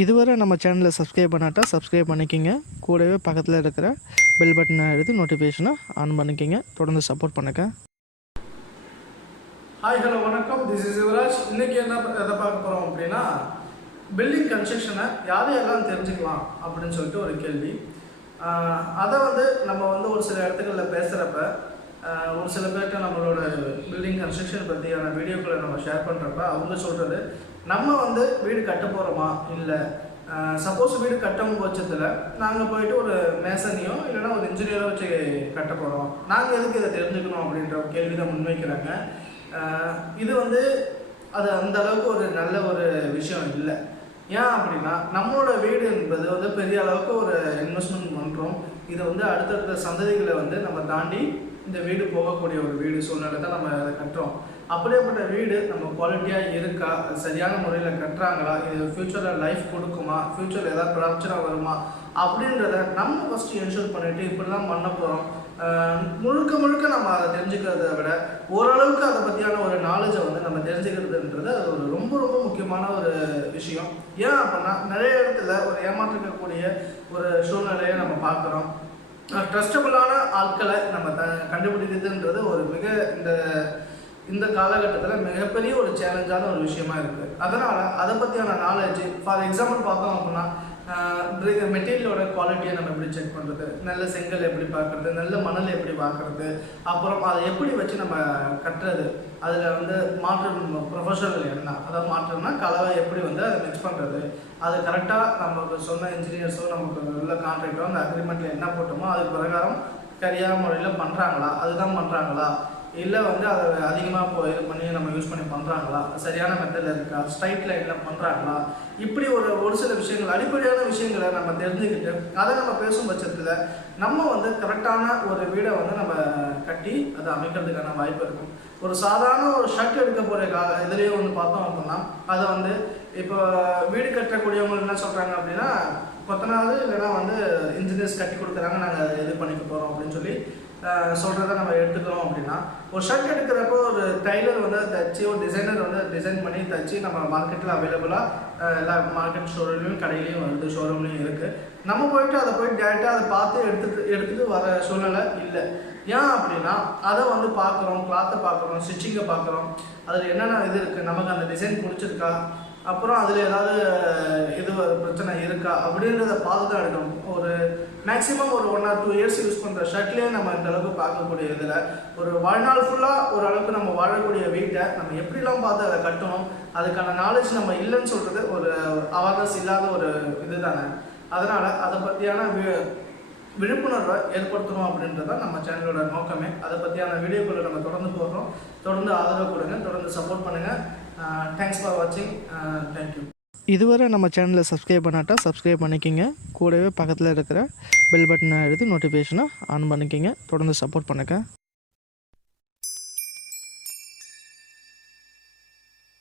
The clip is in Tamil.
இதுவரை நம்ம சேனலை சப்ஸ்கிரைப் பண்ணாட்டா சப்ஸ்கிரைப் பண்ணிக்கிங்க. கூடவே பக்கத்தில் இருக்கிற பெல் பட்டனை எடுத்து நோட்டிஃபிகேஷனை ஆன் பண்ணிக்கிங்க. தொடர்ந்து சப்போர்ட் பண்ணுங்க. ஹாய் ஹலோ வணக்கம், திஸ் இஸ் யுவராஜ். இன்றைக்கி எதை பார்க்க போகிறோம் அப்படின்னா, பில்டிங் கன்ஸ்ட்ரக்ஷனை யாரையெல்லாம் தெரிஞ்சுக்கலாம் அப்படின்னு சொல்லிட்டு ஒரு கேள்வி. அதை நம்ம ஒரு சில இடத்துகளில் பேசுகிறப்ப ஒரு சில பேர்கிட்ட நம்மளோட பில்டிங் கன்ஸ்ட்ரக்ஷன் பற்றியான வீடியோக்களை நம்ம ஷேர் பண்ணுறப்ப அவங்க சொல்கிறது, நம்ம வீடு கட்ட போகிறோமா, இல்லை சப்போஸ் வீடு கட்டும் பட்சத்தில் நாங்கள் போயிட்டு ஒரு மேசனையோ இல்லைனா ஒரு இன்ஜினியரோ வச்சு கட்ட போகிறோம், நாங்கள் எதுக்கு இதை தெரிஞ்சுக்கணும் அப்படின்ற ஒரு கேள்வி தான் முன்வைக்கிறாங்க. இது அது அந்த அளவுக்கு ஒரு நல்ல ஒரு விஷயம் இல்லை. ஏன் அப்படின்னா, நம்மளோட வீடு என்பது பெரிய அளவுக்கு ஒரு இன்வெஸ்ட்மெண்ட் பண்ணுறோம். இதை அடுத்தடுத்த சந்ததிகளை நம்ம தாண்டி இந்த வீடு போகக்கூடிய ஒரு வீடு சூழ்நிலை தான் நம்ம அதை கட்டுறோம். அப்படியேப்பட்ட வீடு நம்ம குவாலிட்டியாக இருக்கா, சரியான முறையில் கட்டுறாங்களா, இது ஃப்யூச்சரில் லைஃப் கொடுக்குமா, ஃப்யூச்சரில் ஏதாவது பிரச்சனை வருமா அப்படின்றத நம்ம ஃபஸ்ட்டு என்ஷூர் பண்ணிவிட்டு இப்படி தான் பண்ண போகிறோம். முழுக்க நம்ம அதை தெரிஞ்சுக்கிறத விட ஓரளவுக்கு அதை பற்றியான ஒரு நாலேஜை நம்ம தெரிஞ்சுக்கிறதுன்றது அது ஒரு ரொம்ப ரொம்ப முக்கியமான ஒரு விஷயம். ஏன் அப்படின்னா, நிறைய இடத்துல ஒரு ஏமாற்றிக்கக்கூடிய ஒரு சூழ்நிலையை நம்ம பார்க்குறோம். ட்ரஸ்டபுளான ஆட்களை நம்ம கண்டுபிடிக்கிறதுன்றது ஒரு இந்த காலகட்டத்தில் மிகப்பெரிய ஒரு சேலஞ்சான ஒரு விஷயமா இருக்குது. அதனால் அதை பற்றியான நாலேஜ், ஃபார் எக்ஸாம்பிள் பார்த்தோம் அப்படின்னா, மெட்டீரியலோட குவாலிட்டியை நம்ம எப்படி செக் பண்ணுறது, நல்ல செங்கல் எப்படி பார்க்குறது, நல்ல மணல் எப்படி பார்க்குறது, அப்புறம் அதை எப்படி வச்சு நம்ம கட்டுறது, அதில் மாற்றம் ப்ரொஃபஷனல் என்ன, அதாவது மாற்றம்னா கலவை எப்படி அதை மிக்ஸ் பண்ணுறது, அது கரெக்டாக நமக்கு சொன்ன இன்ஜினியர்ஸோ நமக்கு நல்ல கான்ட்ராக்டோ அந்த அக்ரிமெண்ட்டில் என்ன போட்டோமோ அது பிரகாரம் சரியான முறையில் பண்ணுறாங்களா, அதுதான் பண்ணுறாங்களா, இல்லை அதை அதிகமாக இது பண்ணி நம்ம யூஸ் பண்ணி பண்ணுறாங்களா, சரியான மெத்தடில் இருக்கா, ஸ்ட்ரைட் லைனில் பண்ணுறாங்களா, இப்படி ஒரு சில விஷயங்கள், அடிப்படையான விஷயங்களை நம்ம தெரிஞ்சுக்கிட்டு அதை நம்ம பேசும் பட்சத்தில் நம்ம கரெக்டான ஒரு வீடை நம்ம கட்டி அதை அமைக்கிறதுக்கான வாய்ப்பு இருக்கும். ஒரு சாதாரண ஒரு ஷர்ட் எடுக்க போகிற இதுலேயே பார்த்தோம் அப்படின்னா, அதை இப்போ வீடு கட்டக்கூடியவங்க என்ன சொல்கிறாங்க அப்படின்னா, கொத்தனாவது இல்லைனா இன்ஜினியர்ஸ் கட்டி கொடுக்குறாங்க, நாங்கள் அதை இது பண்ணிக்க போகிறோம் அப்படின்னு சொல்லி சொல்கிறத நம்ம எடுத்துக்கிறோம். அப்படின்னா ஒரு ஷர்ட் எடுக்கிறப்போ ஒரு டைலர் தைச்சி, ஒரு டிசைனர் டிசைன் பண்ணி தைச்சி நம்ம மார்க்கெட்டில் அவைலபிளாக எல்லா மார்க்கெட் ஷோரூம்லையும் கடையிலையும் ஷோரூம்லையும் இருக்குது. நம்ம போயிட்டு அதை டேரெக்டாக அதை பார்த்து எடுத்துகிட்டு வர சூழ்நிலை இல்லை. ஏன் அப்படின்னா, அதை பார்க்குறோம், கிளாத்தை பார்க்குறோம், ஸ்டிச்சிங்கை பார்க்குறோம், அதில் என்னென்ன இது இருக்குது, நமக்கு அந்த டிசைன் பிடிச்சிருக்கா, அப்புறம் அதில் ஏதாவது பிரச்சனை இருக்கா அப்படின்றத பார்த்து தான் எடுக்கணும். ஒரு மேக்ஸிமம் ஒரு 1 or 2 years யூஸ் பண்ணுற ஷர்ட்லேயே நம்ம இந்த அளவுக்கு பார்க்கக்கூடிய இதில் ஒரு வாழ்நாள் ஃபுல்லாக ஓரளவுக்கு நம்ம வாழக்கூடிய வீட்டை நம்ம எப்படிலாம் பார்த்து அதை கட்டணும், அதுக்கான நாலேஜ் நம்ம இல்லைன்னு சொல்கிறது ஒரு அவேர்னஸ் இல்லாத ஒரு இது தானே. அதனால் அதை பற்றியான விழிப்புணர்வை ஏற்படுத்தணும் அப்படின்றது தான் நம்ம சேனலோட நோக்கமே. அதை பற்றியான வீடியோக்களை நம்ம தொடர்ந்து போடுறோம். தொடர்ந்து ஆதரவு கொடுங்க, தொடர்ந்து சப்போர்ட் பண்ணுங்கள். தேங்க்ஸ் ஃபார் வாட்சிங். தேங்க்யூ. இதுவரை நம்ம சேனலை சப்ஸ்கிரைப் பண்ணாட்டா சப்ஸ்கிரைப் பண்ணிக்கிங்க. கூடவே பக்கத்தில் இருக்கிற பெல் பட்டனை எடுத்து நோட்டிஃபிகேஷனை ஆன் பண்ணிக்கிங்க. தொடர்ந்து சப்போர்ட் பண்ணுங்கள்.